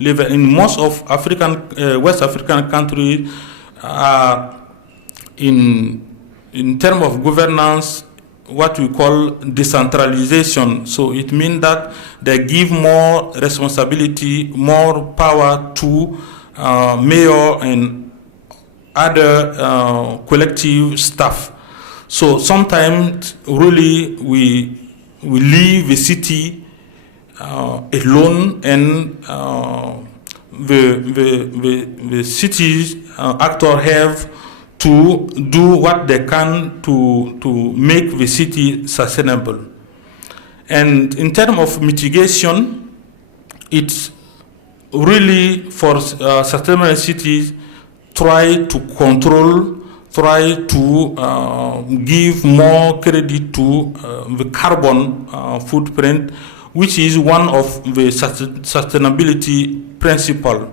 level. In most of West African countries, in terms of governance, what we call decentralization. So it means that they give more responsibility, more power to mayor and other collective staff. So sometimes really we leave the city alone, and the cities actors have to do what they can to make the city sustainable. And in terms of mitigation, it's really for sustainable cities try to control, try to give more credit to the carbon footprint, which is one of the sustainability principles.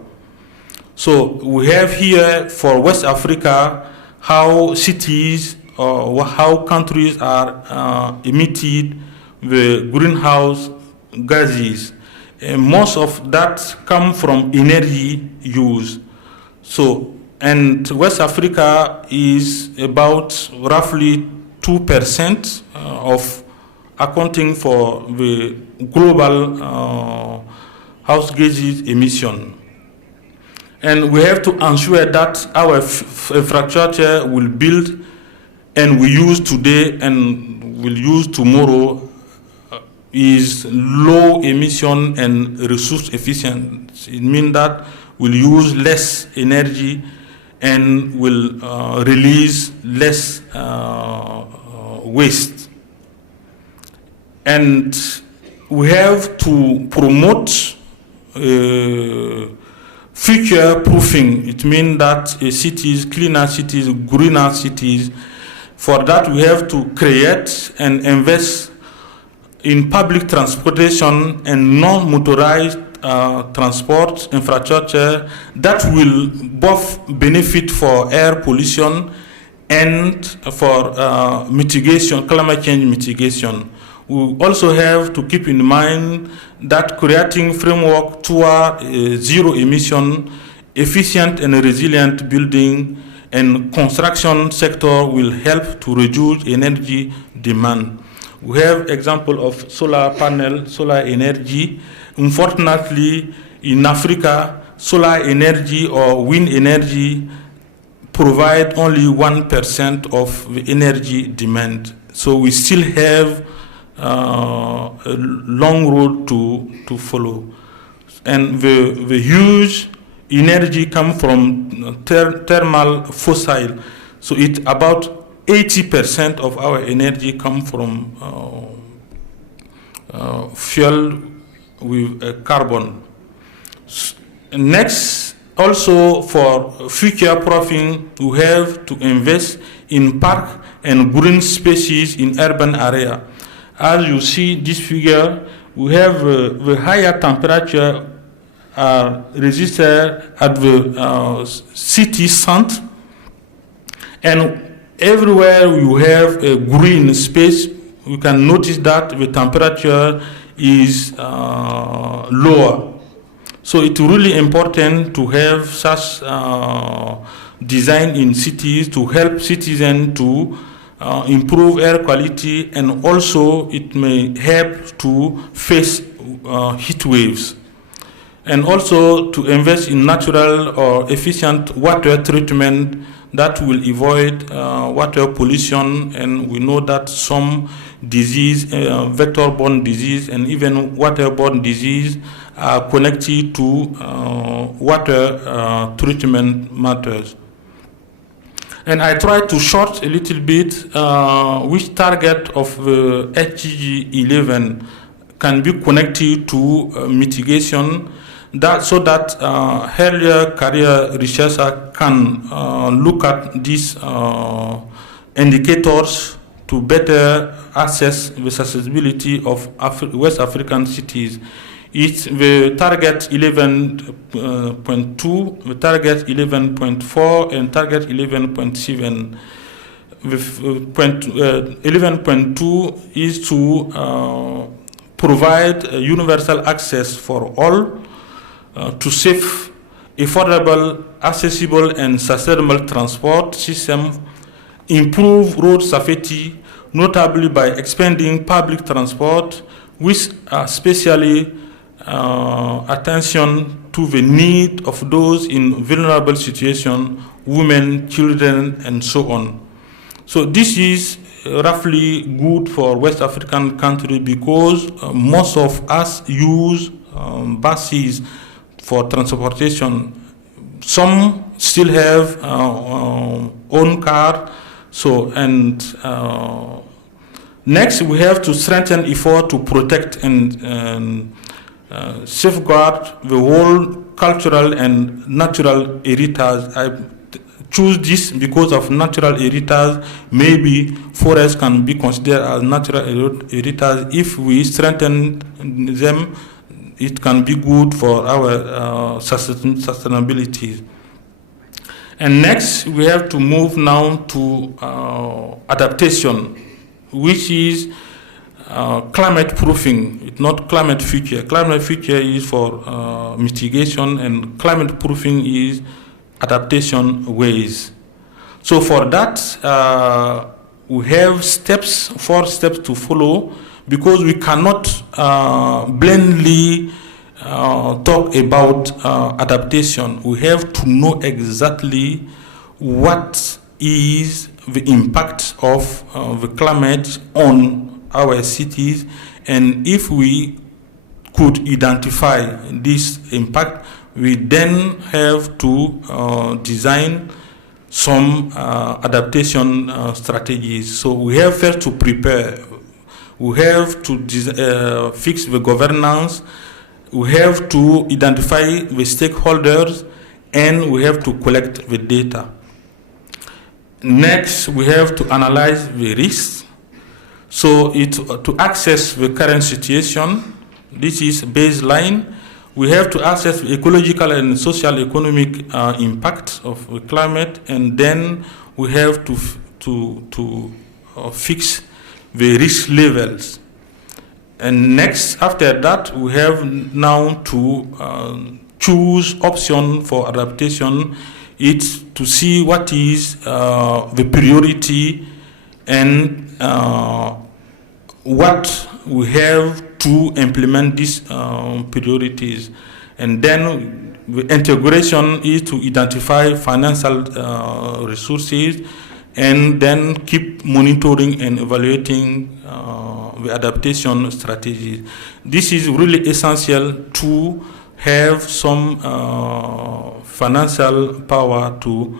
So we have here for West Africa how cities or how countries are emitting the greenhouse gases. And most of that come from energy use. So, and West Africa is about roughly 2% of accounting for the global house gases emission. And we have to ensure that our infrastructure will build and we use today and will use tomorrow is low emission and resource efficient. It means that we'll use less energy and will release less waste. And we have to promote future proofing. It means that cities, cleaner cities, greener cities. For that, we have to create and invest in public transportation and non-motorized transport infrastructure that will both benefit for air pollution and for mitigation, climate change mitigation. We also have to keep in mind that creating framework toward zero emission, efficient and resilient building and construction sector will help to reduce energy demand. We have example of solar panel, solar energy. Unfortunately, in Africa, solar energy or wind energy provide only 1% of the energy demand. So we still have a long road to follow. And the huge energy come from thermal fossil. So it's about 80% of our energy come from fuel with carbon. Next, also for future proofing, we have to invest in park and green spaces in urban area. As you see this figure, we have the higher temperature registered at the city center, and everywhere you have a green space, you can notice that the temperature is lower. So it's really important to have such design in cities to help citizens to improve air quality, and also it may help to face heat waves. And also to invest in natural or efficient water treatment that will avoid water pollution. And we know that some disease, vector-borne disease and even water-borne disease are connected to water treatment matters. And I try to short a little bit which target of the SDG 11 can be connected to mitigation, so that earlier career researchers can look at these indicators to better assess the accessibility of West African cities. It's the target 11.2, the target 11.4, and target 11.7. 11.2 is to provide universal access for all to safe, affordable, accessible, and sustainable transport system, improve road safety, notably by expanding public transport, with especially attention to the need of those in vulnerable situations, women, children, and so on. So this is roughly good for West African countries because most of us use buses for transportation. Some still have own car. So, and next we have to strengthen effort to protect and safeguard the whole cultural and natural heritage. I choose this because of natural heritage. Maybe forests can be considered as natural heritage. If we strengthen them, it can be good for our sustainability. And next, we have to move now to adaptation, which is climate proofing. It's not climate future. Climate future is for mitigation, and climate proofing is adaptation ways. So for that, we have 4 steps to follow, because we cannot blindly talk about adaptation. We have to know exactly what is the impact of the climate on our cities, and if we could identify this impact, we then have to design some adaptation strategies. So we have first to prepare. We have to fix the governance. We have to identify the stakeholders, and we have to collect the data. Next, we have to analyze the risks. So to access the current situation, this is baseline. We have to assess the ecological and social economic impact of the climate, and then we have to fix the risk levels. And next, after that, we have now to choose option for adaptation. It's to see what is the priority and what we have to implement these priorities. And then the integration is to identify financial resources, and then keep monitoring and evaluating the adaptation strategies. This is really essential to have some financial power to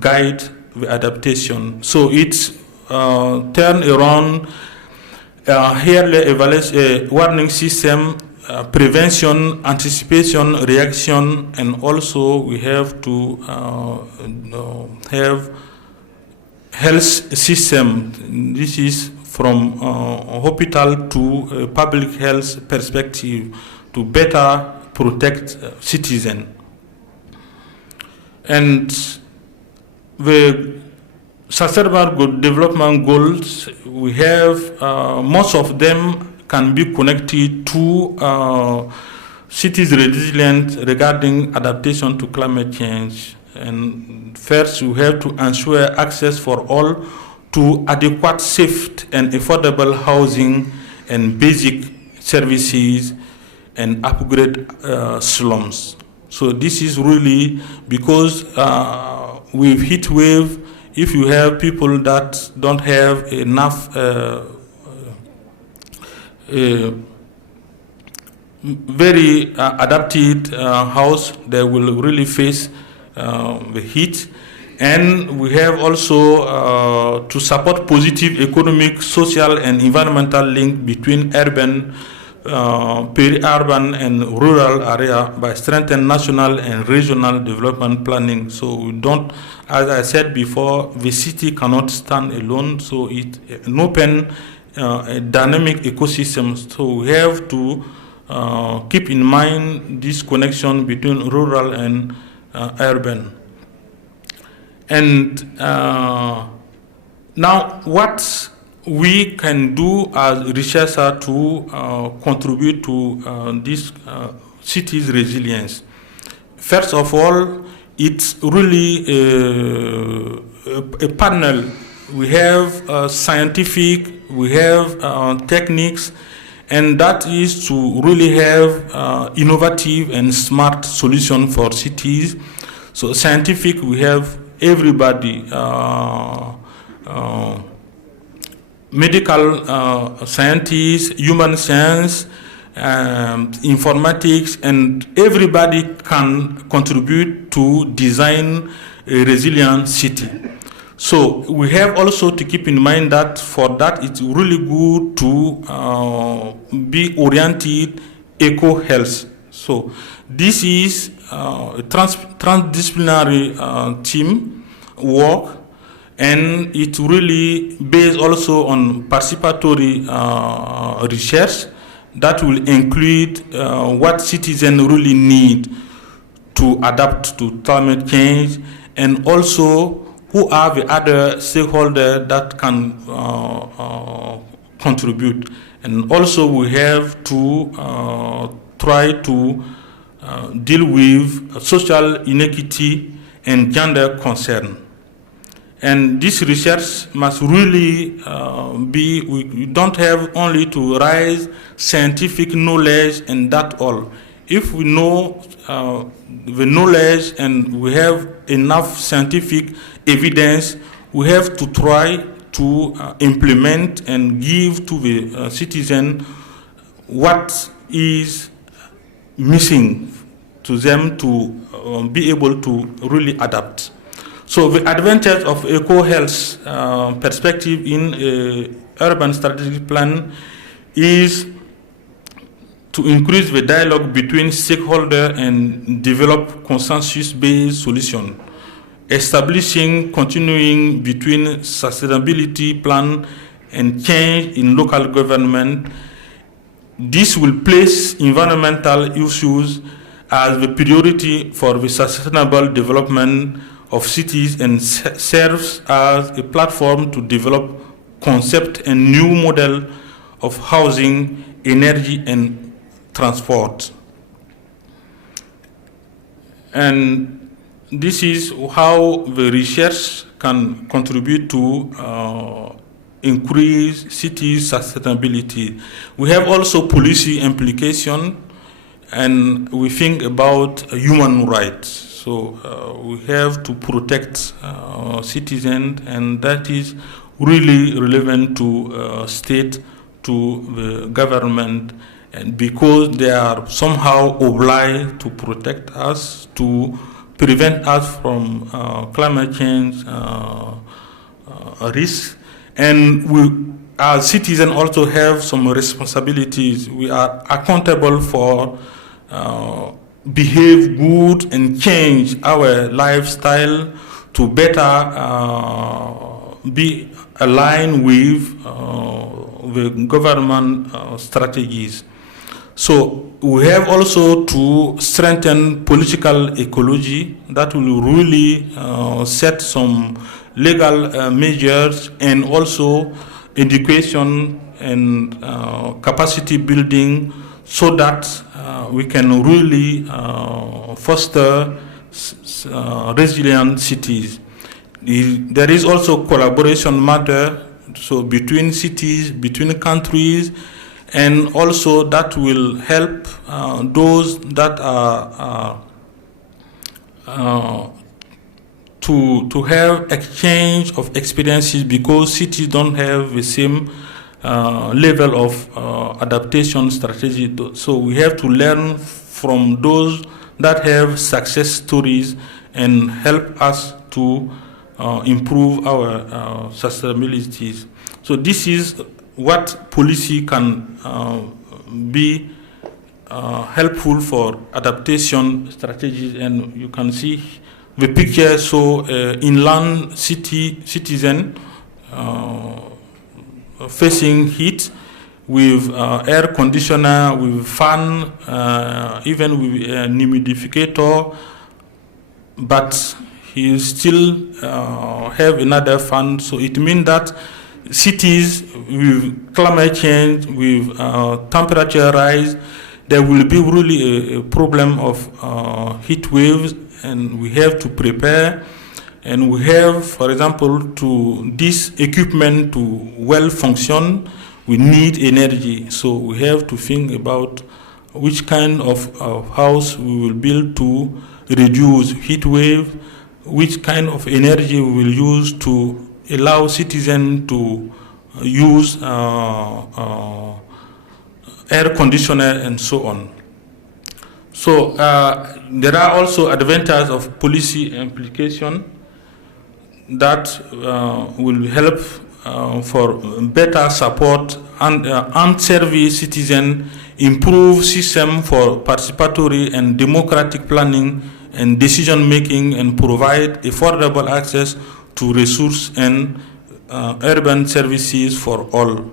guide the adaptation. So it's turn around early evaluation, warning system, prevention, anticipation, reaction, and also we have to have health system. This is from hospital to public health perspective to better protect citizens. And the Sustainable Development Goals, we have most of them can be connected to cities resilience regarding adaptation to climate change. And first, we have to ensure access for all to adequate, safe, and affordable housing and basic services, and upgrade slums. So this is really because with heat wave, if you have people that don't have enough very adapted house, they will really face the heat. And we have also to support positive economic, social, and environmental link between urban, peri-urban, and rural area by strengthening national and regional development planning. So we don't, as I said before, the city cannot stand alone. So it's an open, dynamic ecosystem. So we have to keep in mind this connection between rural and urban. And now what we can do as researchers to contribute to this cities' resilience. First of all, it's really a panel. We have scientific, we have techniques, and that is to really have innovative and smart solution for cities. So scientific, we have everybody, medical scientists, human science, informatics, and everybody can contribute to design a resilient city. So we have also to keep in mind that for that it's really good to be oriented eco-health. So this is a transdisciplinary team work, and it really based also on participatory research that will include what citizens really need to adapt to climate change, and also who are the other stakeholders that can contribute. And also we have to try to deal with social inequity and gender concern. And this research must really be, we don't have only to raise scientific knowledge and that all. If we know the knowledge and we have enough scientific evidence, we have to try to implement and give to the citizen what is missing to them to be able to really adapt. So the advantage of eco-health perspective in urban strategic plan is to increase the dialogue between stakeholders and develop consensus-based solutions, establishing continuing between sustainability plan and change in local government. This will place environmental issues as the priority for the sustainable development of cities and serves as a platform to develop concept and new model of housing, energy, and transport. And this is how the research can contribute to increase city sustainability. We have also policy implication, and we think about human rights. So we have to protect citizens, and that is really relevant to state, to the government, and because they are somehow obliged to protect us, to prevent us from climate change risks. And we, as citizens, also have some responsibilities. We are accountable for behave good and change our lifestyle to better be aligned with the government strategies. So we have also to strengthen political ecology that will really set some legal measures, and also education and capacity building, so that we can really foster resilient cities. There is also collaboration matter, so between cities, between countries, and also that will help those that are to have exchange of experiences, because cities don't have the same level of adaptation strategy. So we have to learn from those that have success stories and help us to improve our sustainability. So this is what policy can be helpful for adaptation strategies. And you can see the picture. So inland citizen facing heat with air conditioner, with fan, even with a humidificator, but he still have another fan. So it means that cities with climate change, with temperature rise, there will be really a problem of heat waves, and we have to prepare. And we have, for example, to this equipment to well function, we need energy. So we have to think about which kind of house we will build to reduce heat wave, which kind of energy we will use to allow citizens to use air conditioner and so on. So there are also advantages of policy implication that will help for better support and unserved citizen, improve system for participatory and democratic planning and decision making, and provide affordable access to resource and urban services for all.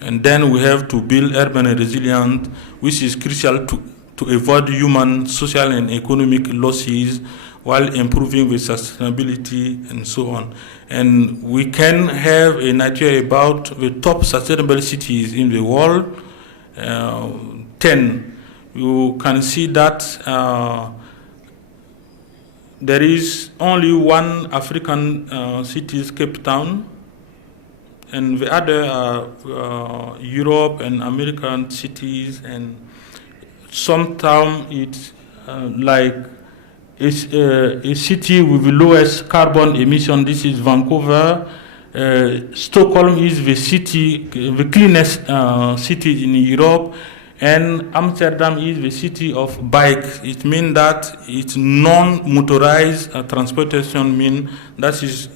And then we have to build urban resilience, which is crucial to avoid human, social, and economic losses while improving with sustainability and so on. And we can have an idea about the top sustainable cities in the world. 10. You can see that there is only one African city, Cape Town, and the other are Europe and American cities, and sometimes it's like it's a city with the lowest carbon emission. This is Vancouver. Stockholm is the city, the cleanest city in Europe, and Amsterdam is the city of bikes. It means that it's non-motorized transportation mean that is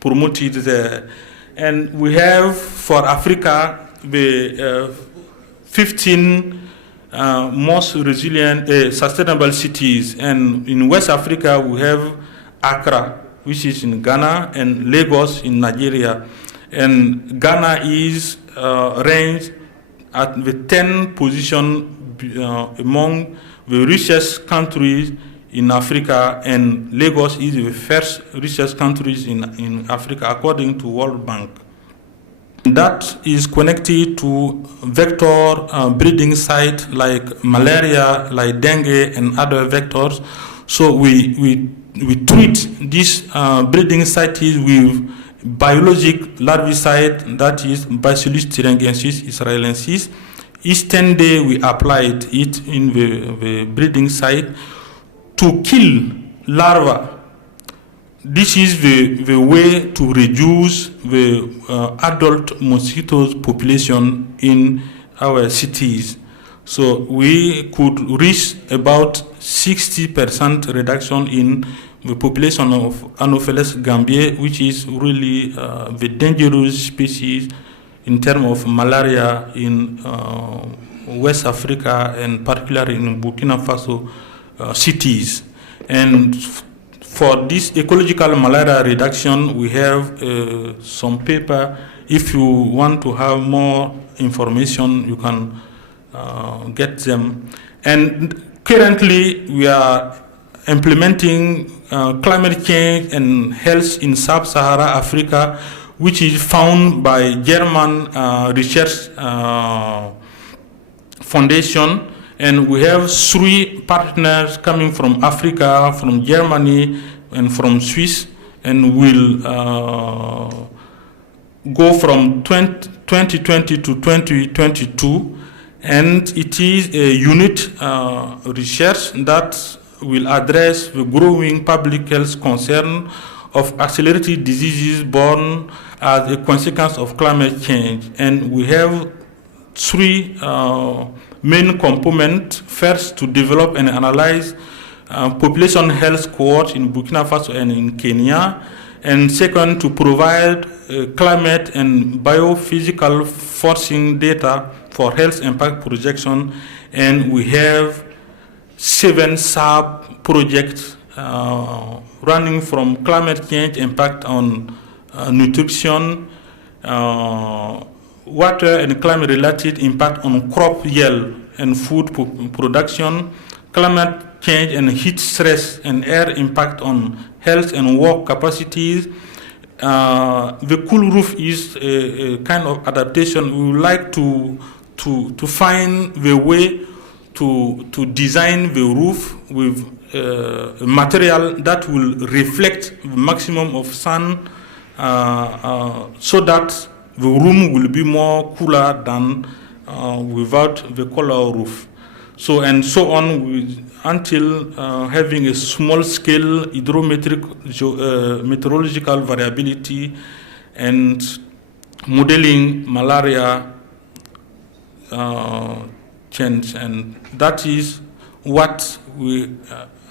promoted there. And we have for Africa the 15 most resilient, sustainable cities. And in West Africa, we have Accra, which is in Ghana, and Lagos in Nigeria. And Ghana is ranked at the 10th position among the richest countries in Africa, and Lagos is the first richest countries in Africa, according to World Bank. That is connected to vector breeding sites like malaria, like dengue, and other vectors. So we treat these breeding sites with biologic larvicide, that is Bacillus thuringiensis israelensis. Each 10 days we applied it in the breeding site to kill larvae. This is the way to reduce the adult mosquitoes population in our cities. So we could reach about 60% reduction in the population of Anopheles gambiae, which is really the dangerous species in terms of malaria in West Africa, and particularly in Burkina Faso cities. And for this ecological malaria reduction, we have some paper. If you want to have more information, you can get them. And currently, we are implementing climate change and health in Sub-Saharan Africa, which is found by German Research Foundation. And we have 3 partners coming from Africa, from Germany, and from Swiss, and will go from 2020 to 2022. And it is a unit research that will address the growing public health concern of accelerated diseases born as a consequence of climate change. And we have 3 main components. First, to develop and analyze population health cohorts in Burkina Faso and in Kenya. And second, to provide climate and biophysical forcing data for health impact projection. And we have 7 sub-projects running from climate change impact on nutrition, water and climate-related impact on crop yield and food production, climate change and heat stress and air impact on health and work capacities. The cool roof is a kind of adaptation. We would like to to find the way to design the roof with material that will reflect the maximum of sun, so that the room will be more cooler than without the color roof. So and so on until having a small-scale hydrometric meteorological variability and modeling malaria change, and that is what we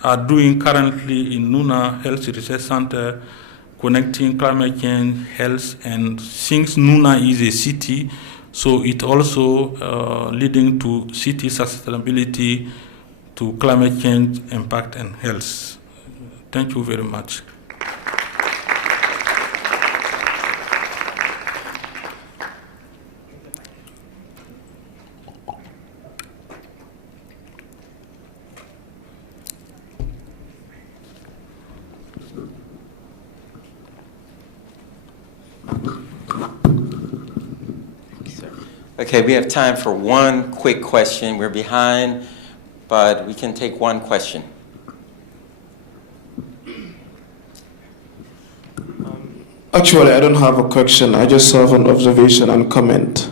are doing currently in Nuna Health Research Center, connecting climate change, health, and since Nuna is a city, so it also leading to city sustainability, to climate change impact and health. Thank you very much. Okay, we have time for one quick question. We're behind, but we can take one question. Actually, I don't have a question. I just have an observation and comment.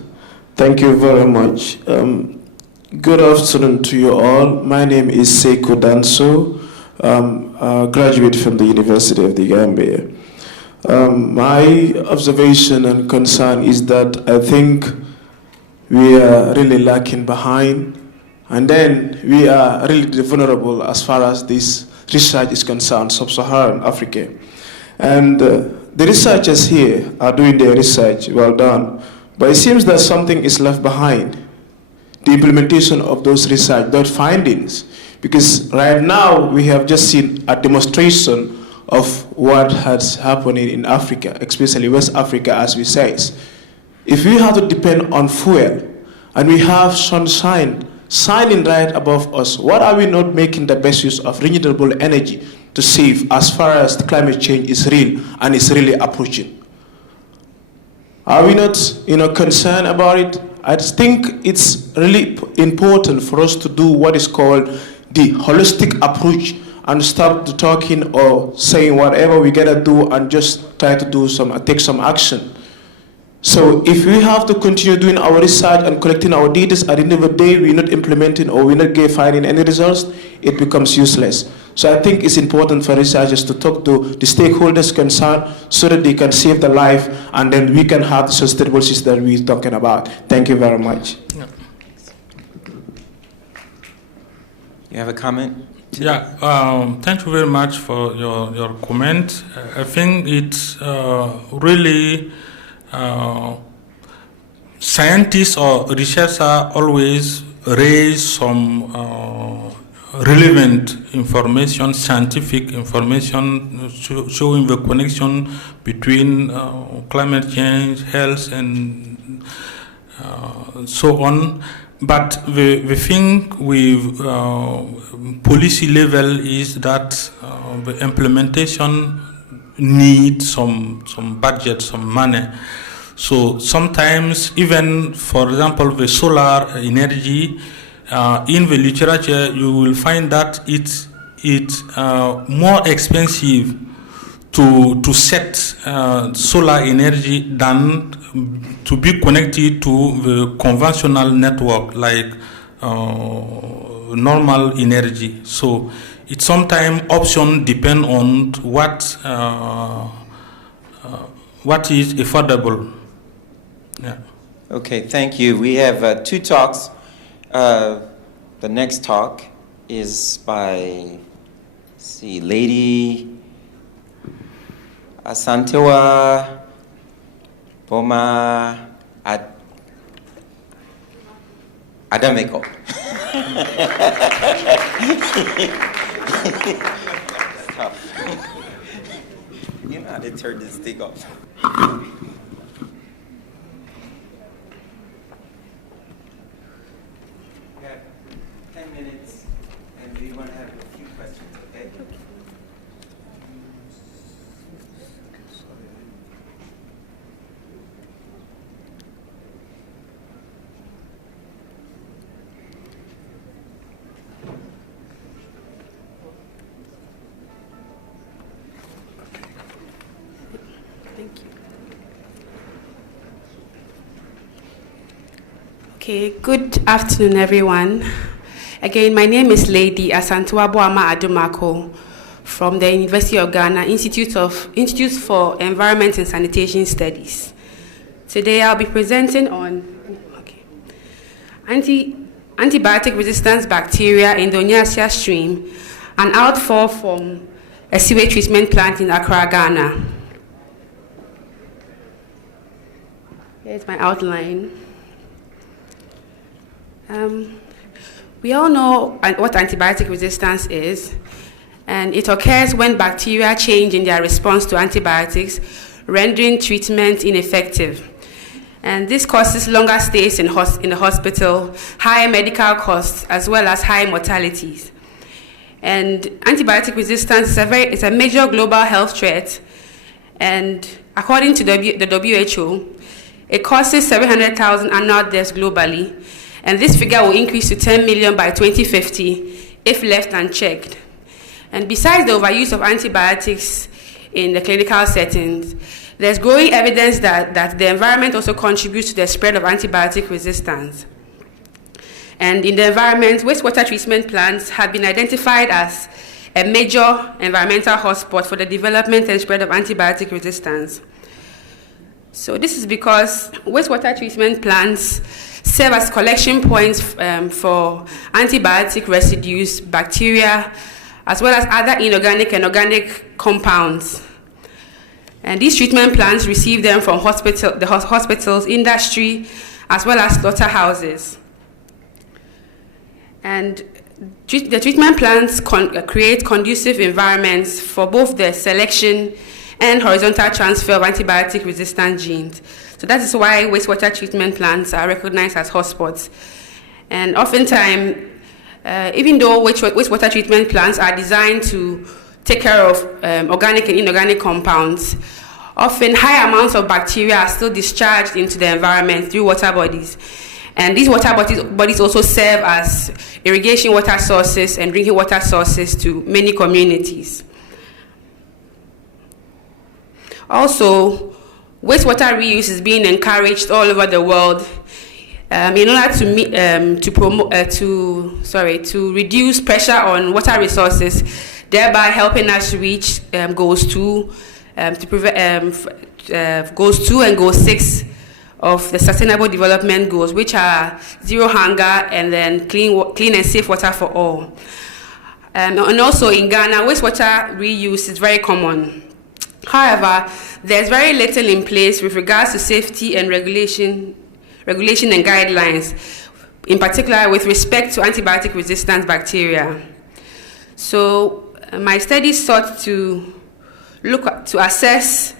Thank you very much. Good afternoon to you all. My name is Sekou Danso. I'm a graduate from the University of the Gambia. My observation and concern is that I think we are really lacking behind, and then we are really vulnerable as far as this research is concerned, sub-Saharan Africa. And the researchers here are doing their research, well done, but it seems that something is left behind, the implementation of those research, those findings, because right now we have just seen a demonstration of what has happened in Africa, especially West Africa, as we say. If we have to depend on fuel, and we have sunshine shining right above us, what are we not making the best use of renewable energy to save as far as the climate change is real and is really approaching? Are we not concerned about it? I think it's really important for us to do what is called the holistic approach and stop talking or saying whatever we gotta do and just try to take some action. So if we have to continue doing our research and collecting our data, at the end of the day we're not implementing or we're not finding any results, it becomes useless. So I think it's important for researchers to talk to the stakeholders concerned so that they can save the life, and then we can have the sustainable system that we're talking about. Thank you very much. You have a comment? Yeah, thank you very much for your comment. I think it's really scientists or researchers always raise some relevant information, scientific information showing the connection between climate change, health, and so on. But the thing with policy level is that the implementation needs some budget, some money. So sometimes, even for example, the solar energy, in the literature you will find that it's more expensive to set solar energy than to be connected to the conventional network like normal energy. So it's sometimes option depend on what is affordable. Yeah. Okay, thank you. We have two talks. The next talk is by, Lady Asantewa Boma Adameko. Tough. You know how to turn this thing off. We have 10 minutes, and we want to have a few questions, okay? Okay, good afternoon, everyone. Again, my name is Lady Asantuaboama Adumako from the University of Ghana Institute for Environment and Sanitation Studies. Today, I'll be presenting on antibiotic resistance bacteria in the Onyasia stream, an outfall from a sewage treatment plant in Accra, Ghana. Here's my outline. We all know what antibiotic resistance is, and it occurs when bacteria change in their response to antibiotics, rendering treatment ineffective. And this causes longer stays in the hospital, high medical costs, as well as high mortalities. And antibiotic resistance is a major global health threat, and according to the WHO, it causes 700,000 annual deaths globally, and this figure will increase to 10 million by 2050 if left unchecked. And besides the overuse of antibiotics in the clinical settings, there's growing evidence that the environment also contributes to the spread of antibiotic resistance. And in the environment, wastewater treatment plants have been identified as a major environmental hotspot for the development and spread of antibiotic resistance. So this is because wastewater treatment plants serve as collection points for antibiotic residues, bacteria, as well as other inorganic and organic compounds. And these treatment plants receive them from the hospitals, industry, as well as slaughterhouses. And the treatment plants create conducive environments for both the selection and horizontal transfer of antibiotic-resistant genes. So that is why wastewater treatment plants are recognized as hotspots. And oftentimes, even though wastewater treatment plants are designed to take care of organic and inorganic compounds, often high amounts of bacteria are still discharged into the environment through water bodies. And these water bodies also serve as irrigation water sources and drinking water sources to many communities. Also, wastewater reuse is being encouraged all over the world in order to reduce pressure on water resources, thereby helping us reach goals 2 and goal 6 of the Sustainable Development Goals, which are zero hunger and then clean and safe water for all. And also in Ghana, wastewater reuse is very common. However, there's very little in place with regards to safety and regulation and guidelines, in particular with respect to antibiotic-resistant bacteria. So my study sought to assess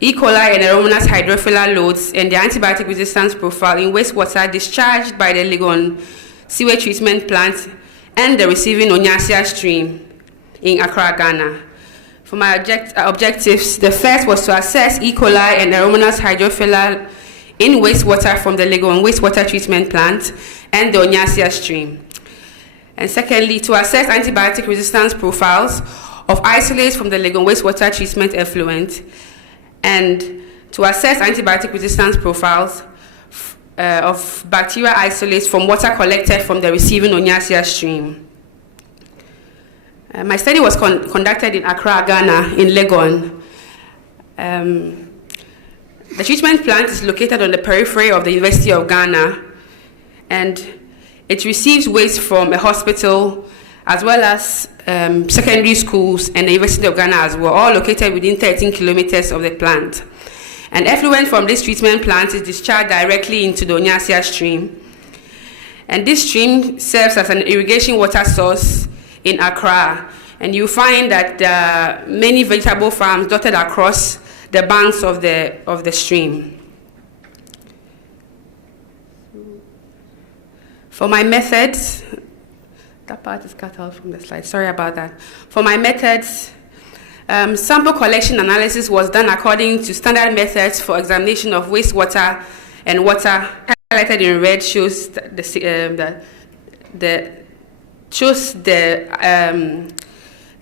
E. coli and Aeromonas hydrophila loads and their antibiotic resistance profile in wastewater discharged by the Legon sewage treatment plant and the receiving Onyasia stream in Accra, Ghana. For my objectives, the first was to assess E. coli and Aeromonas hydrophila in wastewater from the Legon wastewater treatment plant and the Onyasia stream. And secondly, to assess antibiotic resistance profiles of isolates from the Legon wastewater treatment effluent, and to assess antibiotic resistance profiles of bacterial isolates from water collected from the receiving Onyasia stream. My study was conducted in Accra, Ghana, in Legon. The treatment plant is located on the periphery of the University of Ghana, and it receives waste from a hospital, as well as secondary schools and the University of Ghana as well, all located within 13 kilometers of the plant. And effluent from this treatment plant is discharged directly into the Onyasia stream. And this stream serves as an irrigation water source in Accra. And you find that there are many vegetable farms dotted across the banks of the stream. For my methods, that part is cut out from the slide, sorry about that. For my methods, sample collection analysis was done according to standard methods for examination of wastewater and water. Highlighted in red shows the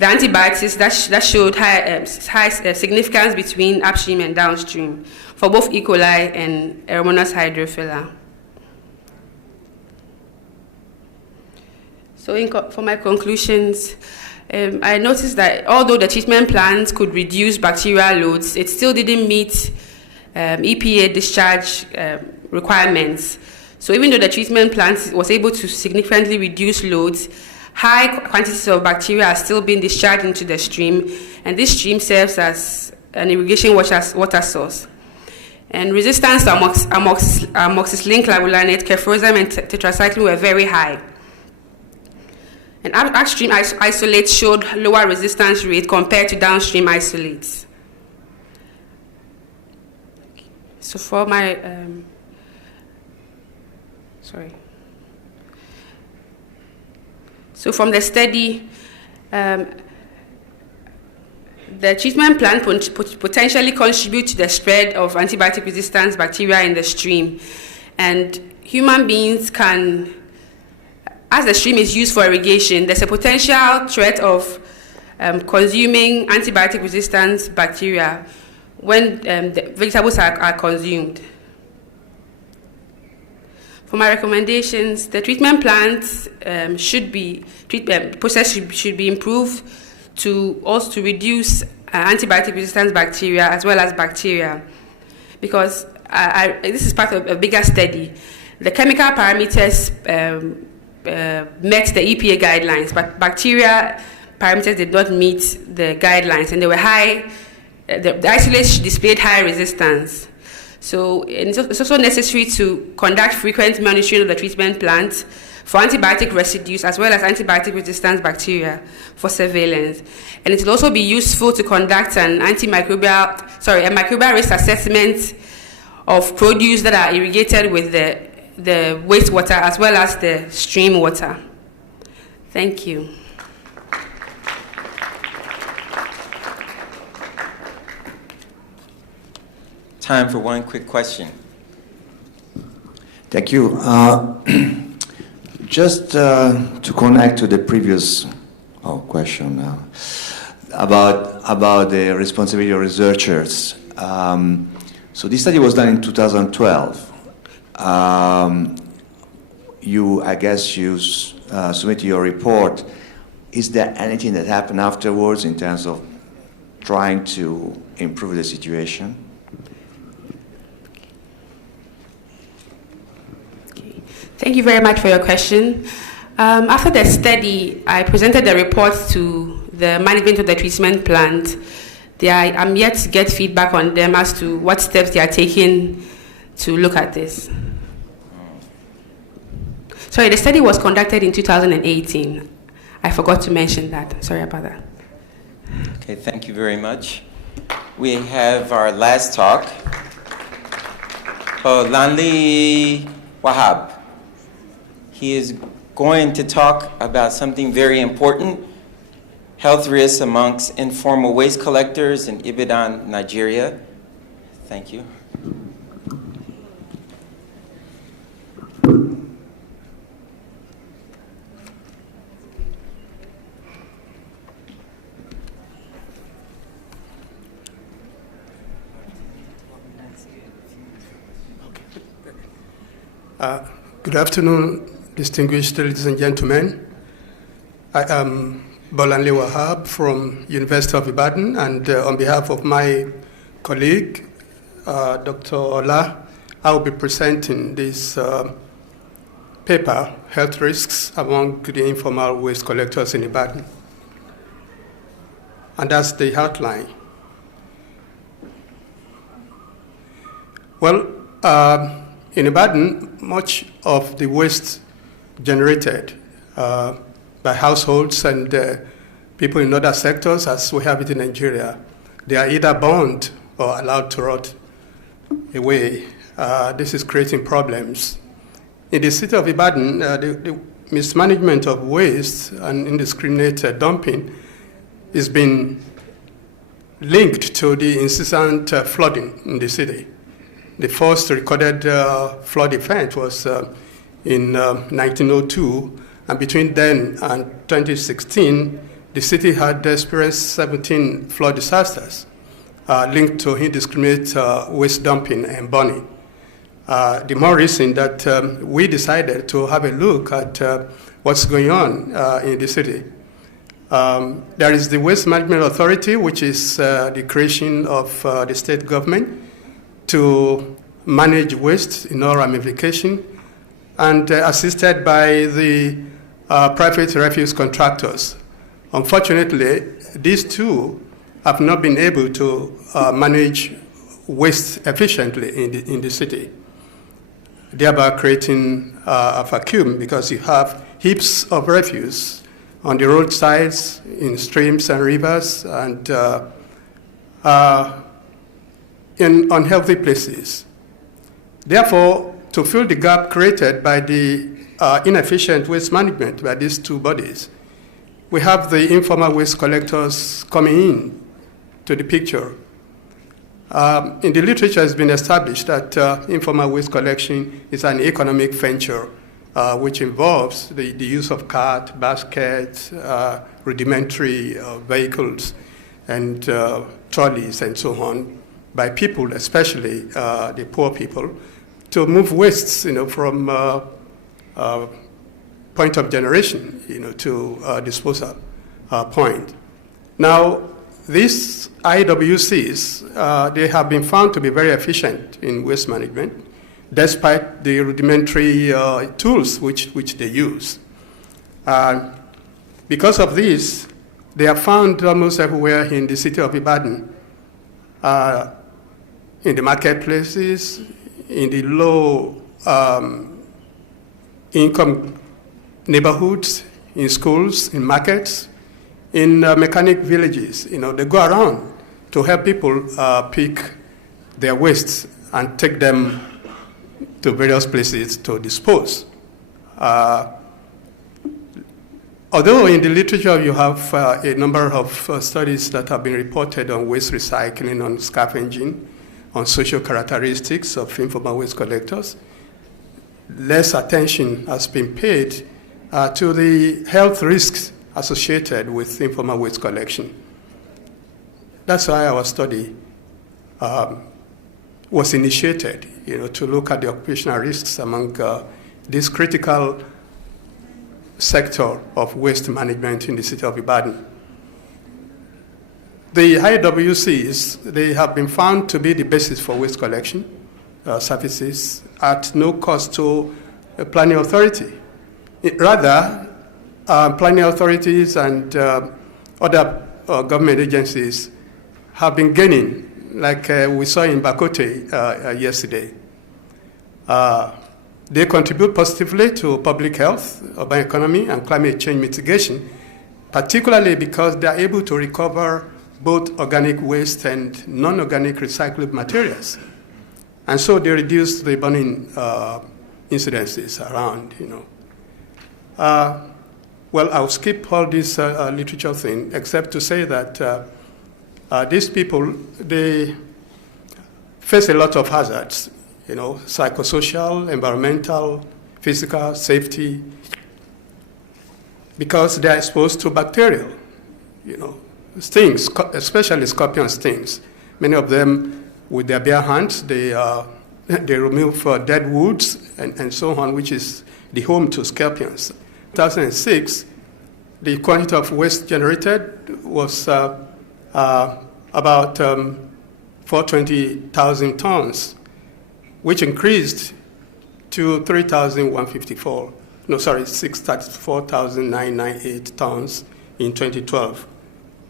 antibiotics that showed high significance between upstream and downstream for both E. coli and Aeromonas hydrophila. So for my conclusions, I noticed that although the treatment plants could reduce bacterial loads, it still didn't meet EPA discharge requirements. So even though the treatment plant was able to significantly reduce loads, high quantities of bacteria are still being discharged into the stream, and this stream serves as an irrigation water source. And resistance to amoxicillin, clavulanate, cefuroxime, and tetracycline were very high. And upstream isolates showed lower resistance rate compared to downstream isolates. So for my, So from the study, the treatment plant potentially contribute to the spread of antibiotic resistant bacteria in the stream. And human beings can, as the stream is used for irrigation, there's a potential threat of consuming antibiotic resistant bacteria when the vegetables are consumed. For my recommendations, the treatment plants process should be improved to reduce antibiotic resistant bacteria as well as bacteria, because this is part of a bigger study. The chemical parameters met the EPA guidelines, but bacteria parameters did not meet the guidelines, and they were high. The isolates displayed high resistance. So it's also necessary to conduct frequent monitoring of the treatment plants for antibiotic residues as well as antibiotic resistant bacteria for surveillance. And it will also be useful to conduct a microbial risk assessment of produce that are irrigated with the wastewater as well as the stream water. Thank you. Time for one quick question. Thank you. Just to connect to the previous question about the responsibility of researchers. So this study was done in 2012. I guess you submitted your report. Is there anything that happened afterwards in terms of trying to improve the situation? Thank you very much for your question. After the study, I presented the report to the management of the treatment plant. I'm yet to get feedback on them as to what steps they are taking to look at this. Sorry, the study was conducted in 2018. I forgot to mention that. Sorry about that. Okay, thank you very much. We have our last talk. Lanli Wahab. He is going to talk about something very important, health risks amongst informal waste collectors in Ibadan, Nigeria. Thank you. Good afternoon, distinguished ladies and gentlemen. I am Bolanle Wahab from University of Ibadan, and on behalf of my colleague, Dr. Ola, I will be presenting this paper, Health Risks Among the Informal Waste Collectors in Ibadan. And that's the outline. Well, in Ibadan, much of the waste generated by households and people in other sectors, as we have it in Nigeria, they are either burned or allowed to rot away. This is creating problems. In the city of Ibadan, the mismanagement of waste and indiscriminate dumping is being linked to the incessant flooding in the city. The first recorded flood event was in 1902, and between then and 2016, the city had experienced 17 flood disasters linked to indiscriminate waste dumping and burning. The more reason that we decided to have a look at what's going on in the city. There is the Waste Management Authority, which is the creation of the state government to manage waste in all ramifications, and assisted by the private refuse contractors. Unfortunately, these two have not been able to manage waste efficiently in the city, thereby creating a vacuum, because you have heaps of refuse on the roadsides, in streams and rivers, and in unhealthy places. Therefore, to fill the gap created by the inefficient waste management by these two bodies, we have the informal waste collectors coming in to the picture. In the literature, it's been established that informal waste collection is an economic venture which involves the use of cart, baskets, rudimentary vehicles, and trolleys, and so on, by people, especially the poor people, to move wastes, from point of generation, to disposal point. Now, these IWCs, they have been found to be very efficient in waste management, despite the rudimentary tools which they use. Because of this, they are found almost everywhere in the city of Ibadan, in the marketplaces, in the low income neighborhoods, in schools, in markets, in mechanic villages. They go around to help people pick their wastes and take them to various places to dispose. Although in the literature you have a number of studies that have been reported on waste recycling, on scavenging, on social characteristics of informal waste collectors, less attention has been paid to the health risks associated with informal waste collection. That's why our study was initiated, to look at the occupational risks among this critical sector of waste management in the city of Ibadan. The IWCs, they have been found to be the basis for waste collection services at no cost to a planning authority. Rather, planning authorities and other government agencies have been gaining, like we saw in Bakote yesterday. They contribute positively to public health, urban economy, and climate change mitigation, particularly because they are able to recover both organic waste and non-organic recyclable materials. And so they reduce the burning incidences around, Well, I'll skip all this literature thing, except to say that these people, they face a lot of hazards, psychosocial, environmental, physical, safety, because they are exposed to bacterial, stings, especially scorpion stings. Many of them, with their bare hands, they remove dead woods and so on, which is the home to scorpions. 2006, the quantity of waste generated was about 420,000 tons, which increased to 634,998 tons in 2012.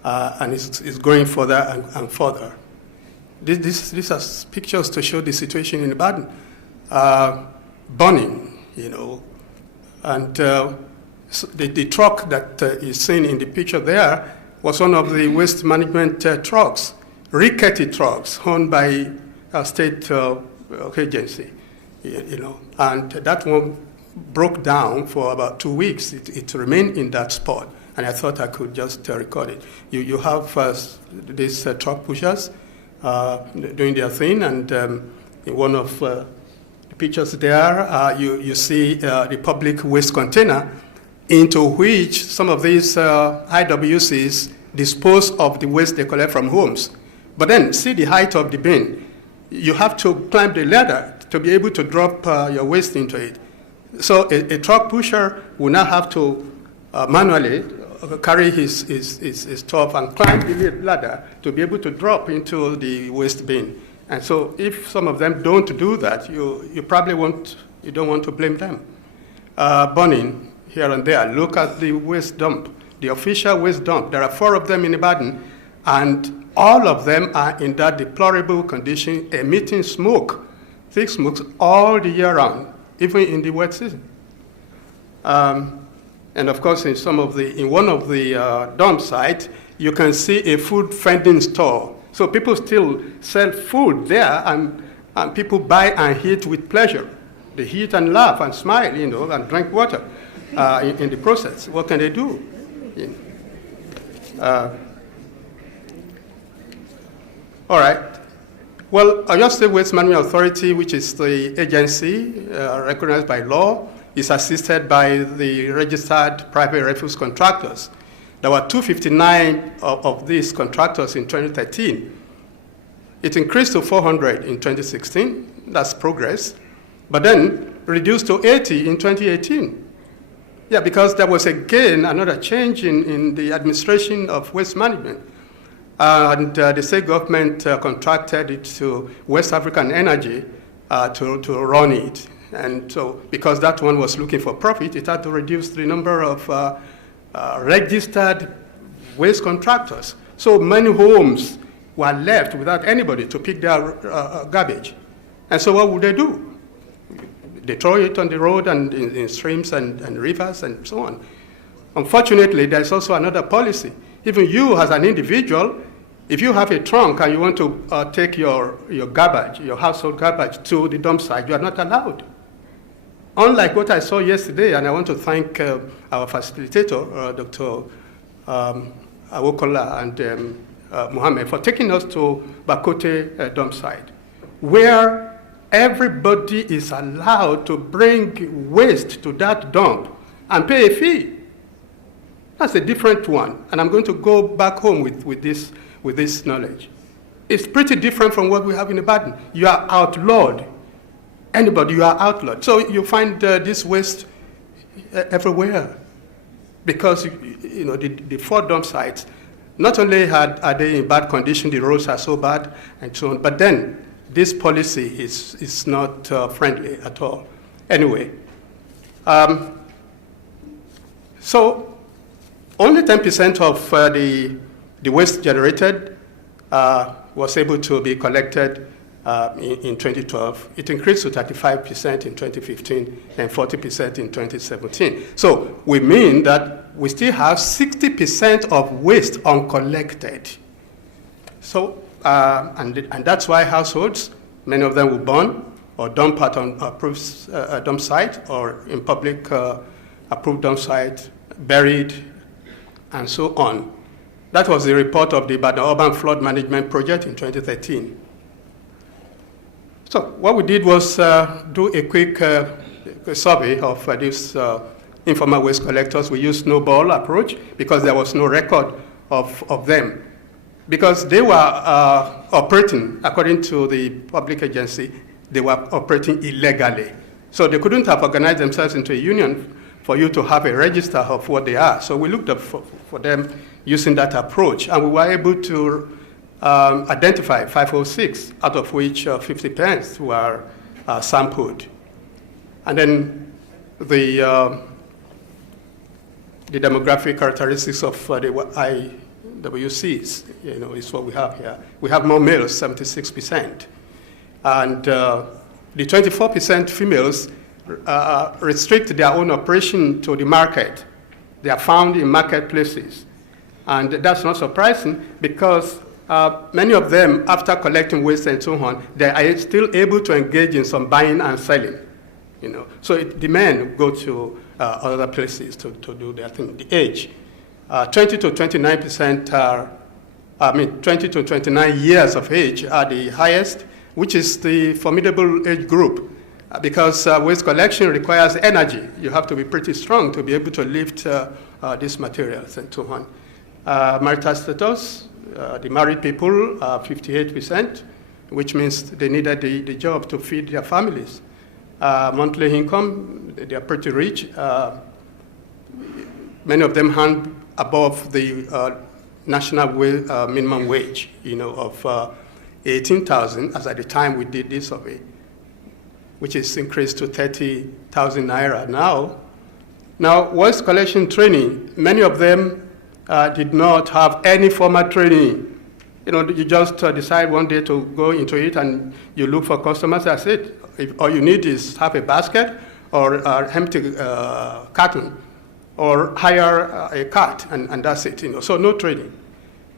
And it's going further and further. These are pictures to show the situation in Ibadan. Burning, and the truck that is seen in the picture there was one of the waste management trucks, rickety trucks owned by a state agency, and that one broke down for about 2 weeks. It remained in that spot, and I thought I could just record it. You have these truck pushers doing their thing, and in one of the pictures there, you see the public waste container into which some of these IWCs dispose of the waste they collect from homes. But then see the height of the bin. You have to climb the ladder to be able to drop your waste into it. So a truck pusher will now have to manually carry his stuff and climb the ladder to be able to drop into the waste bin. And so if some of them don't do that, you probably you don't want to blame them. Burning here and there. Look at the waste dump, the official waste dump. There are 4 of them in Ibadan, and all of them are in that deplorable condition, emitting smoke, thick smokes all the year round, even in the wet season. And of course, in one of the dump sites, you can see a food vending store. So people still sell food there, and people buy and eat with pleasure. They eat and laugh and smile, and drink water in the process. What can they do? All right. Well, Oyo State Waste Management Authority, which is the agency recognized by law, is assisted by the registered private refuse contractors. There were 259 of these contractors in 2013. It increased to 400 in 2016. That's progress. But then reduced to 80 in 2018. Yeah, because there was again another change in the administration of waste management. And the state government contracted it to West African Energy to run it. And so because that one was looking for profit, it had to reduce the number of registered waste contractors. So many homes were left without anybody to pick their garbage. And so what would they do? They throw it on the road and in streams and rivers and so on. Unfortunately, there's also another policy. Even you as an individual, if you have a trunk and you want to take your garbage, your household garbage to the dump site, you are not allowed. Unlike what I saw yesterday, and I want to thank our facilitator, Dr. Awokola and Mohammed, for taking us to Bakote dump site, where everybody is allowed to bring waste to that dump and pay a fee. That's a different one, and I'm going to go back home with this knowledge. It's pretty different from what we have in Ibadan. You are outlawed. Anybody, you are outlawed. So you find this waste everywhere, because the 4 dump sites, not only are they in bad condition, the roads are so bad and so on, but then this policy is not friendly at all. Anyway, so only 10% of the waste generated was able to be collected in 2012. It increased to 35% in 2015 and 40% in 2017. So we mean that we still have 60% of waste uncollected. So, and that's why households, many of them will burn or dump at an approved dump site or in public approved dump site, buried, and so on. That was the report of the Ibadan Urban Flood Management Project in 2013. So what we did was do a quick survey of these informal waste collectors. We used snowball approach because there was no record of them. Because they were operating, according to the public agency, they were operating illegally. So they couldn't have organized themselves into a union for you to have a register of what they are. So we looked up for them using that approach, and we were able to identify 506, out of which 50 pens were sampled. And then the demographic characteristics of the IWCs, is what we have here. We have more males, 76%. And the 24% females restrict their own operation to the market. They are found in marketplaces. And that's not surprising because many of them, after collecting waste and so on, they are still able to engage in some buying and selling. So the men go to other places to do their thing. The age, 20 to 29% are, 20 to 29 years of age are the highest, which is the formidable age group, because waste collection requires energy. You have to be pretty strong to be able to lift these materials and so on. Marital status, the married people, 58%, which means they needed the job to feed their families. monthly income. They are pretty rich. Many of them earn above the national minimum wage, of 18,000 as at the time we did this survey, which is increased to 30,000 naira now. Now, waste collection training, many of them did not have any formal training. You just decide one day to go into it and you look for customers, that's it. If all you need is have a basket or an empty carton or hire a cart and that's it. So no training.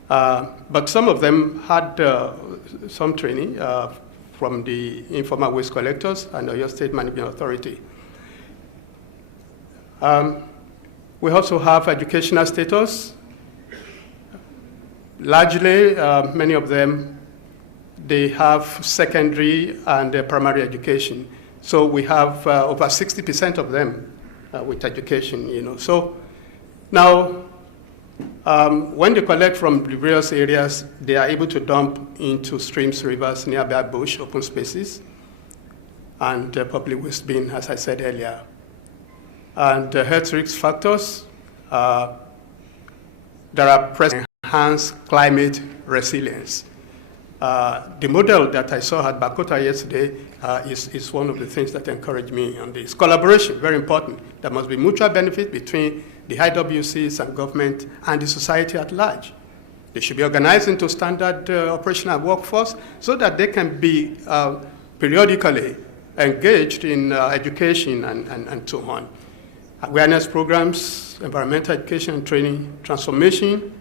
But some of them had some training from the informal waste collectors and the State Management Authority. We also have educational status. Largely, many of them, they have secondary and primary education. So we have over 60% of them with education, So now, when they collect from the various areas, they are able to dump into streams, rivers, nearby bush, open spaces, and public waste bin, as I said earlier. And health risk factors, there are present enhanced climate resilience. The model that I saw at Bakota yesterday is one of the things that encouraged me on this. Collaboration, very important. There must be mutual benefit between the IWCs and government and the society at large. They should be organized into standard operational workforce so that they can be periodically engaged in education and so on. Awareness programs, environmental education and training, transformation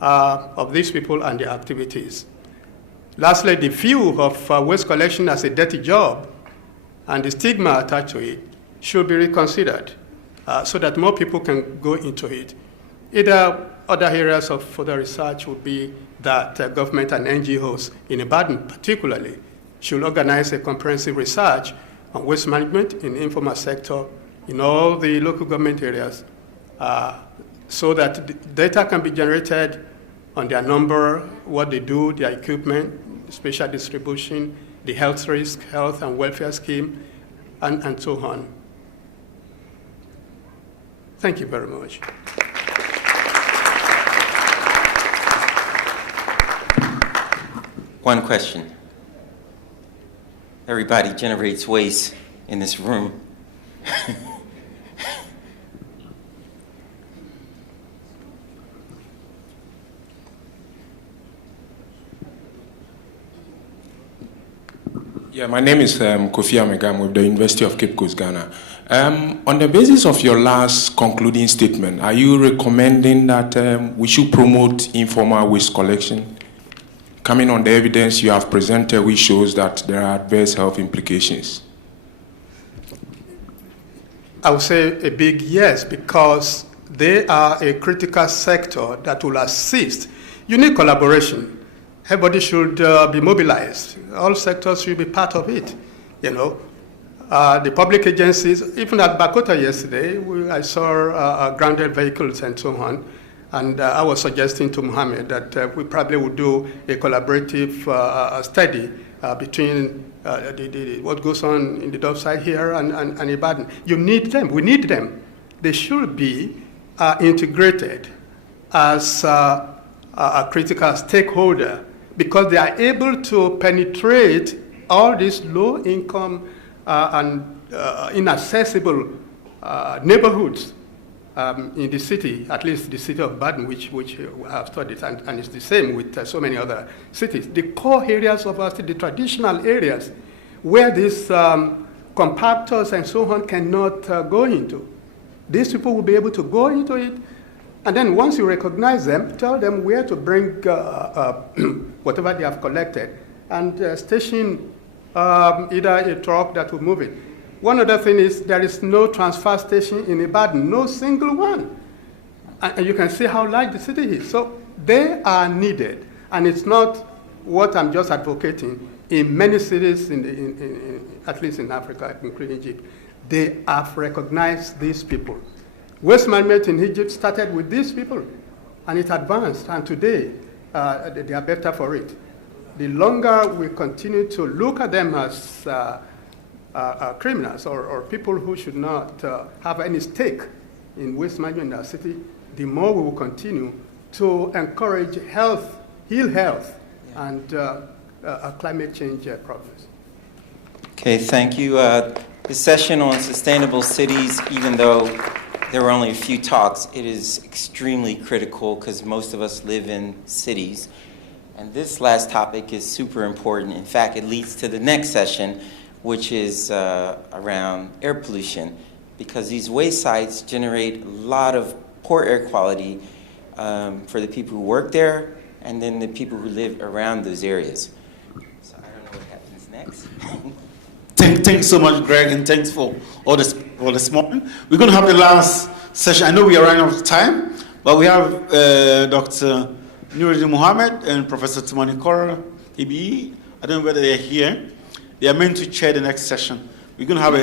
of these people and their activities. Lastly, the view of waste collection as a dirty job and the stigma attached to it should be reconsidered so that more people can go into it. Either other areas of further research would be that government and NGOs in Ibadan particularly should organize a comprehensive research on waste management in the informal sector in all the local government areas so that data can be generated on their number, what they do, their equipment, spatial distribution, the health risk, health and welfare scheme, and so on. Thank you very much. One question. Everybody generates waste in this room. Yeah, my name is Kofi Amegam with the University of Cape Coast, Ghana. On the basis of your last concluding statement, are you recommending that we should promote informal waste collection? Coming on the evidence you have presented, which shows that there are adverse health implications. I would say a big yes, because they are a critical sector that will assist. You need collaboration. Everybody should be mobilized. All sectors should be part of it, The public agencies, even at Bakota yesterday, I saw grounded vehicles and so on. And I was suggesting to Mohammed that we probably would do a collaborative study between what goes on in the Dove side here and Ibadan. You need them. We need them. They should be integrated as a critical stakeholder because they are able to penetrate all these low-income and inaccessible neighborhoods in the city, at least the city of Baden, which I have studied, and it's the same with so many other cities. The core areas of our city, the traditional areas, where these compactors and so on cannot go into. These people will be able to go into it, and then once you recognize them, tell them where to bring whatever they have collected, and station either a truck that will move it. One other thing is there is no transfer station in Ibadan, no single one. And you can see how large the city is. So they are needed. And it's not what I'm just advocating. In many cities, at least in Africa, including Egypt, they have recognized these people. Waste management in Egypt started with these people, and it advanced. And today, they are better for it. The longer we continue to look at them as criminals or people who should not have any stake in waste management in our city, the more we will continue to encourage health, heal health, and climate change problems. Okay, thank you. The session on sustainable cities, even though there were only a few talks, it is extremely critical because most of us live in cities. And this last topic is super important. In fact, it leads to the next session, which is around air pollution, because these waste sites generate a lot of poor air quality for the people who work there and then the people who live around those areas. So I don't know what happens next. Thanks so much, Greg, and thanks for all this morning. We're going to have the last session. I know we are running out of time, but we have Dr. Nuruddin Mohammed and Professor Timani Kora, EBE. I don't know whether they're here. They are meant to chair the next session. We're going to have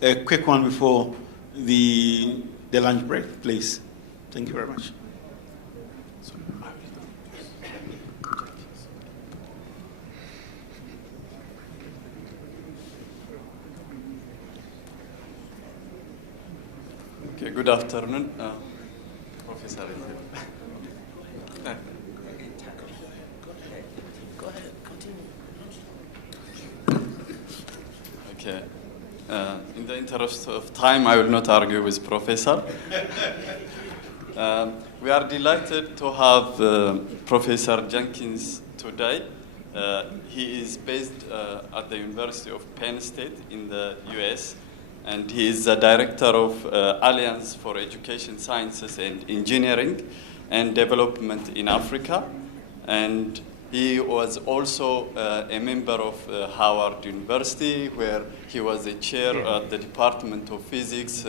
a quick one before the lunch break, please. Thank you very much. Okay, good afternoon, Professor. Go ahead, continue. Okay. In the interest of time, I will not argue with Professor. We are delighted to have Professor Jenkins today. He is based at the University of Penn State in the US, and he is the director of Alliance for Education Sciences and Engineering and Development in Africa. And he was also a member of Howard University, where he was a chair at the Department of Physics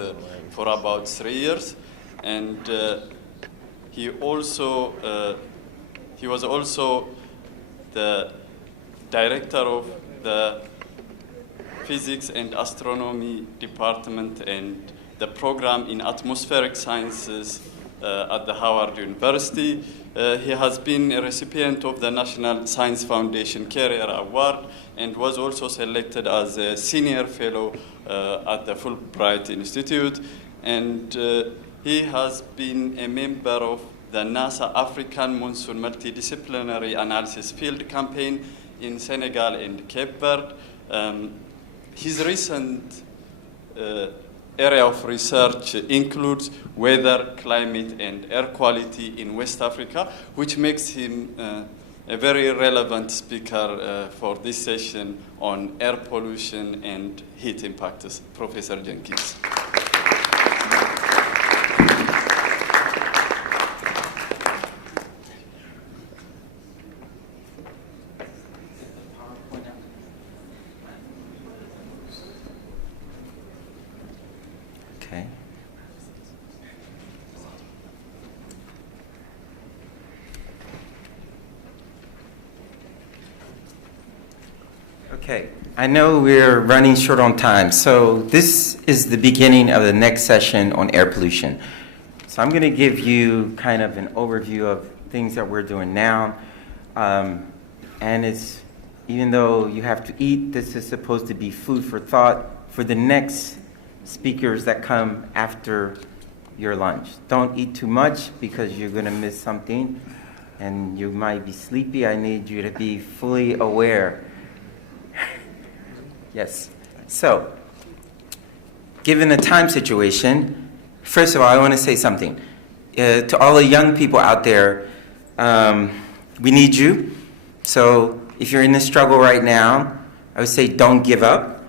for about 3 years. And he was also the director of the Physics and Astronomy Department and the program in Atmospheric Sciences at the Howard University. He has been a recipient of the National Science Foundation Career Award and was also selected as a senior fellow at the Fulbright Institute. And he has been a member of the NASA African Monsoon Multidisciplinary Analysis Field Campaign in Senegal and Cape Verde. His recent area of research includes weather, climate, and air quality in West Africa, which makes him a very relevant speaker for this session on air pollution and heat impacts. Professor Jenkins. Okay. Okay, I know we're running short on time, so this is the beginning of the next session on air pollution. So I'm going to give you kind of an overview of things that we're doing now. And it's, even though you have to eat, this is supposed to be food for thought for the next speakers that come after your lunch. Don't eat too much because you're going to miss something and you might be sleepy. I need you to be fully aware. Yes. So, given the time situation, first of all, I want to say something. To all the young people out there, we need you. So, if you're in a struggle right now, I would say don't give up.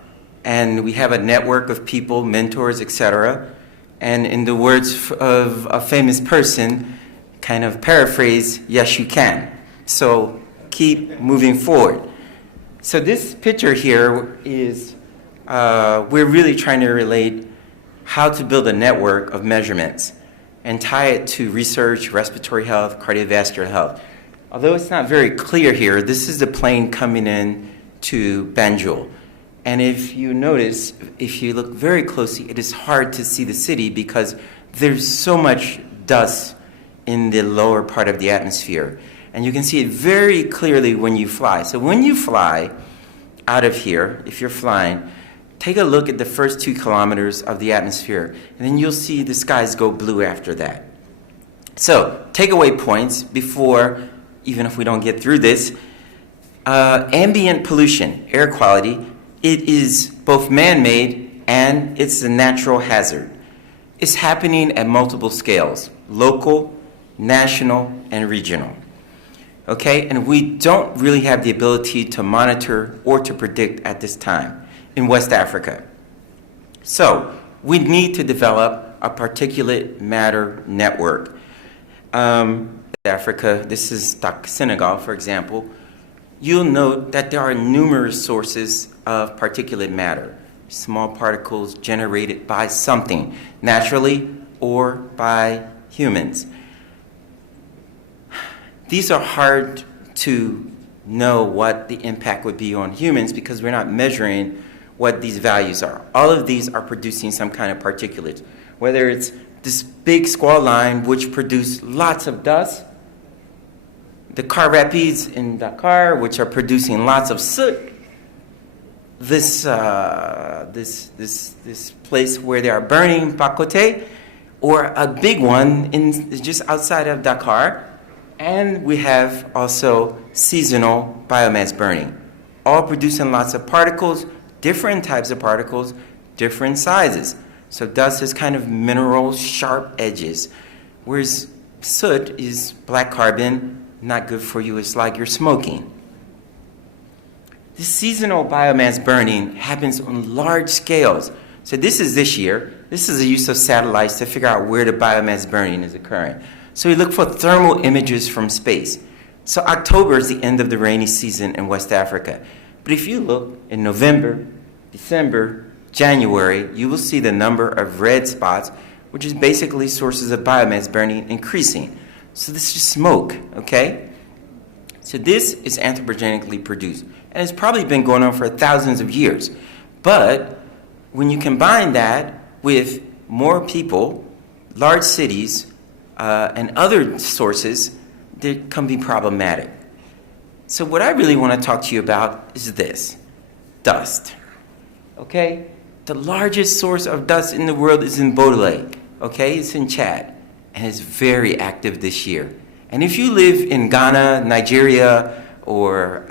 And we have a network of people, mentors, etc. And in the words of a famous person, kind of paraphrase, yes, you can. So keep moving forward. So this picture here is, we're really trying to relate how to build a network of measurements and tie it to research, respiratory health, cardiovascular health. Although it's not very clear here, this is the plane coming in to Banjul. And if you notice, if you look very closely, it is hard to see the city because there's so much dust in the lower part of the atmosphere. And you can see it very clearly when you fly. So when you fly out of here, if you're flying, take a look at the first 2 kilometers of the atmosphere, and then you'll see the skies go blue after that. So, takeaway points before, even if we don't get through this, ambient pollution, air quality, it is both man-made and it's a natural hazard. It's happening at multiple scales, local, national, and regional. Okay, and we don't really have the ability to monitor or to predict at this time in West Africa. So we need to develop a particulate matter network. Africa, this is Senegal, for example, you'll note that there are numerous sources of particulate matter, small particles generated by something, naturally or by humans. These are hard to know what the impact would be on humans because we're not measuring what these values are. All of these are producing some kind of particulates, whether it's this big squall line which produce lots of dust, the car rapids in Dakar which are producing lots of soot, this place where they are burning Pakote, or a big one just outside of Dakar. And we have also seasonal biomass burning, all producing lots of particles, different types of particles, different sizes. So dust is kind of mineral, sharp edges, whereas soot is black carbon, not good for you, it's like you're smoking. This seasonal biomass burning happens on large scales. So this is this year. This is the use of satellites to figure out where the biomass burning is occurring. So we look for thermal images from space. So October is the end of the rainy season in West Africa. But if you look in November, December, January, you will see the number of red spots, which is basically sources of biomass burning increasing. So this is smoke, okay? So this is anthropogenically produced. And it's probably been going on for thousands of years. But when you combine that with more people, large cities, and other sources, they can be problematic. So what I really want to talk to you about is this, dust. Okay? The largest source of dust in the world is in Baudelaire. Okay? It's in Chad. And it's very active this year. And if you live in Ghana, Nigeria, or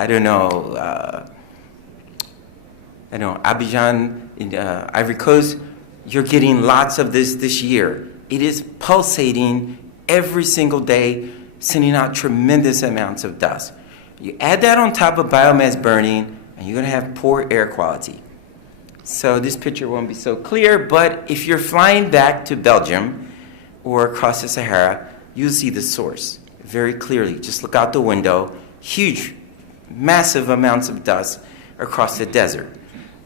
Abidjan, in Ivory Coast, you're getting lots of this year. It is pulsating every single day, sending out tremendous amounts of dust. You add that on top of biomass burning, and you're going to have poor air quality. So this picture won't be so clear, but if you're flying back to Belgium or across the Sahara, you'll see the source very clearly. Just look out the window, huge, massive amounts of dust across the desert.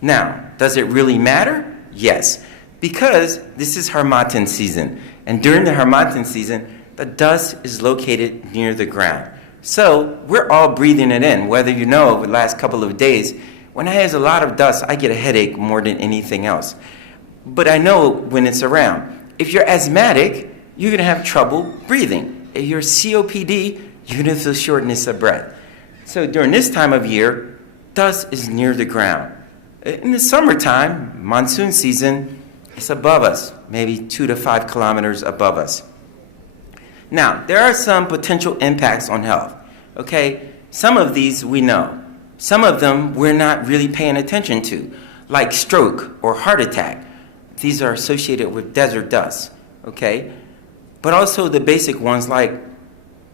Now, does it really matter? Yes. Because this is Harmattan season, and during the Harmattan season, the dust is located near the ground. So we're all breathing it in, whether you know over the last couple of days, when I have a lot of dust, I get a headache more than anything else. But I know when it's around. If you're asthmatic, you're going to have trouble breathing. If you're COPD, you're going to feel shortness of breath. So during this time of year, dust is near the ground. In the summertime, monsoon season, it's above us, maybe 2 to 5 kilometers above us. Now, there are some potential impacts on health, okay? Some of these we know. Some of them we're not really paying attention to, like stroke or heart attack. These are associated with desert dust, okay? But also the basic ones like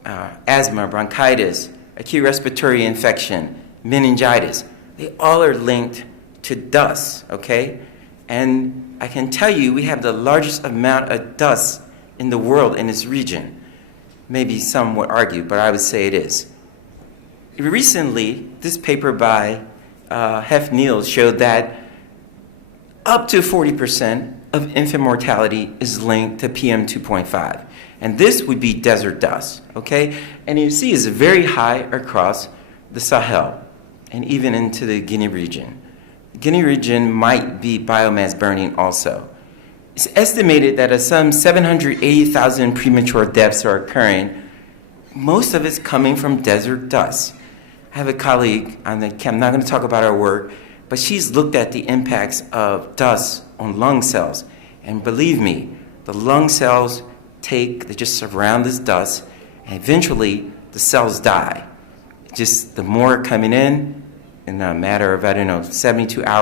asthma, bronchitis, acute respiratory infection, meningitis. They all are linked to dust, okay? And I can tell you we have the largest amount of dust in the world in this region. Maybe some would argue, but I would say it is. Recently, this paper by Hef Niels showed that up to 40% of infant mortality is linked to PM 2.5. And this would be desert dust, okay? And you see it's very high across the Sahel and even into the Guinea region. The Guinea region might be biomass burning also. It's estimated that some 780,000 premature deaths are occurring. Most of it's coming from desert dust. I have a colleague, I'm not going to talk about our work, but she's looked at the impacts of dust on lung cells. And believe me, the lung cells they just surround this dust, and eventually the cells die. Just the more coming in a matter of, 72 hours.